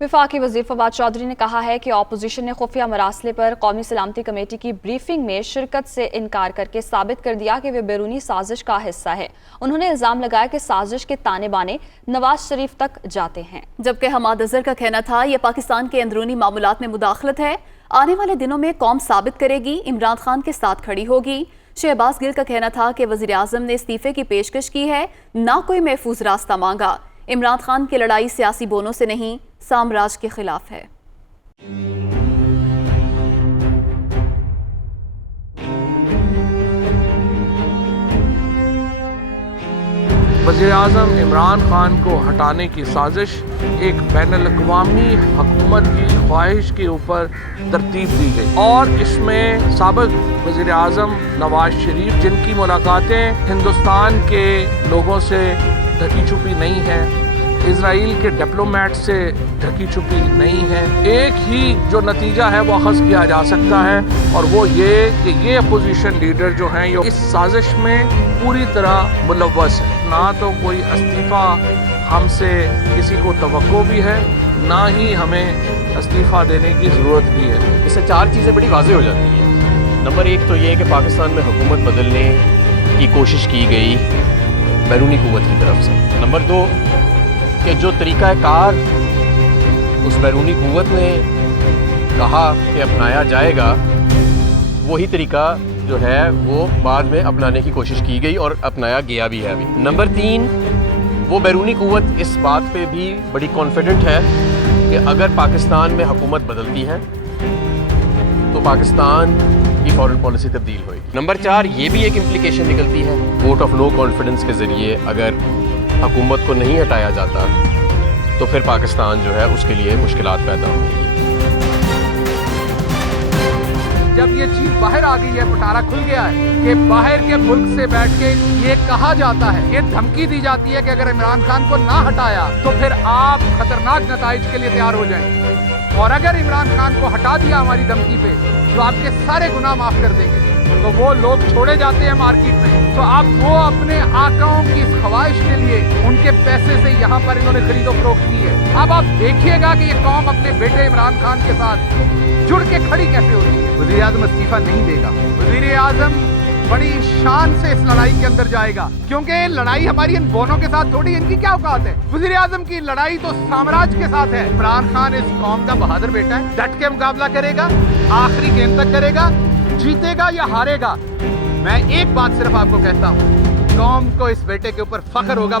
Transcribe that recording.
वफाकी वज़ीर फवाद चौधरी ने कहा है कि अपोजिशन ने खुफिया मरासले पर कौमी सलामती कमेटी की ब्रीफिंग में शिरकत से इनकार करके साबित कर दिया कि वे बैरूनी साजिश का हिस्सा है। उन्होंने इल्ज़ाम लगाया कि साजिश के ताने बाने नवाज शरीफ तक जाते हैं, जबकि हमाद अज़हर का कहना था यह पाकिस्तान के अंदरूनी मामलात में मुदाखलत है। आने वाले दिनों में कौम साबित करेगी, इमरान खान के साथ खड़ी होगी। शहबाज गिल का कहना था कि वज़ीर आज़म ने इस्तीफे की पेशकश की है, ना कोई महफूज रास्ता मांगा। इमरान खान की लड़ाई सियासी बोनों से नहीं, साम्राज्य के खिलाफ है। वज़ीर आज़म इमरान खान को हटाने की साजिश एक बैनुल-अक़वामी हुकूमत की ख्वाहिश के ऊपर तरतीब दी गई और इसमें साबिक़ वज़ीर आज़म नवाज शरीफ, जिनकी मुलाकातें हिंदुस्तान के लोगों से ढकी छुपी नहीं है, इजराइल के डिप्लोमेट से ढकी छुपी नहीं है, एक ही जो नतीजा है वो अखज़ किया जा सकता है और वो ये कि ये अपोजिशन लीडर जो हैं ये इस साजिश में पूरी तरह मुलव्वस है। ना तो कोई इस्तीफ़ा हमसे किसी को तवक्को भी है, ना ही हमें इस्तीफ़ा देने की ज़रूरत भी है। इससे चार चीज़ें बड़ी वाज़ेह हो जाती हैं। नंबर एक तो ये है कि पाकिस्तान में हुकूमत बदलने की कोशिश की गई बैरूनी क़ुव्वत की तरफ से। नंबर दो कि जो तरीक़ाकार उस बैरूनी क़ुव्वत ने कहा कि अपनाया जाएगा, वही तरीक़ा जो है वो बाद में अपनाने की कोशिश की गई और अपनाया गया भी है अभी। नंबर तीन, वो बैरूनी क़ुव्वत इस बात पे भी बड़ी कॉन्फिडेंट है कि अगर पाकिस्तान में हुकूमत बदलती है तो पाकिस्तान की फॉरेन पॉलिसी तब्दील होगी। नंबर चार, ये भी एक इम्प्लिकेशन निकलती है वोट ऑफ नो कॉन्फिडेंस के ज़रिए अगर हुकूमत को नहीं हटाया जाता तो फिर पाकिस्तान जो है उसके लिए मुश्किलात पैदा होंगी। जब ये चीज बाहर आ गई है, पिटारा खुल गया है कि बाहर के मुल्क से बैठ के ये कहा जाता है, ये धमकी दी जाती है कि अगर इमरान खान को ना हटाया तो फिर आप खतरनाक नताइज के लिए तैयार हो जाएं, और अगर इमरान खान को हटा दिया हमारी धमकी पे तो आपके सारे गुनाह माफ कर देंगे। तो वो लोग छोड़े जाते हैं मार्केट में, तो अब वो अपने आकाओं की इस ख्वाहिश के लिए उनके पैसे से यहाँ पर इन्होंने खरीदो फरोख्त की है। अब आप देखिएगा कि ये कौम अपने बेटे इमरान खान के साथ जुड़ के खड़ी कैसे होती है। वज़ीर आज़म इस्तीफा नहीं देगा, वज़ीर आज़म बड़ी शान से इस लड़ाई के अंदर जाएगा, क्योंकि लड़ाई हमारी इन बोनों के साथ थोड़ी, इनकी क्या औकात है। वज़ीर आज़म की लड़ाई तो साम्राज्य के साथ है। इमरान खान इस कौम का बहादुर बेटा है, डट के मुकाबला करेगा, आखिरी गेंद तक करेगा, जीतेगा या हारेगा। मैं एक बात सिर्फ आपको कहता हूँ, कौम को इस बेटे के ऊपर फख्र होगा।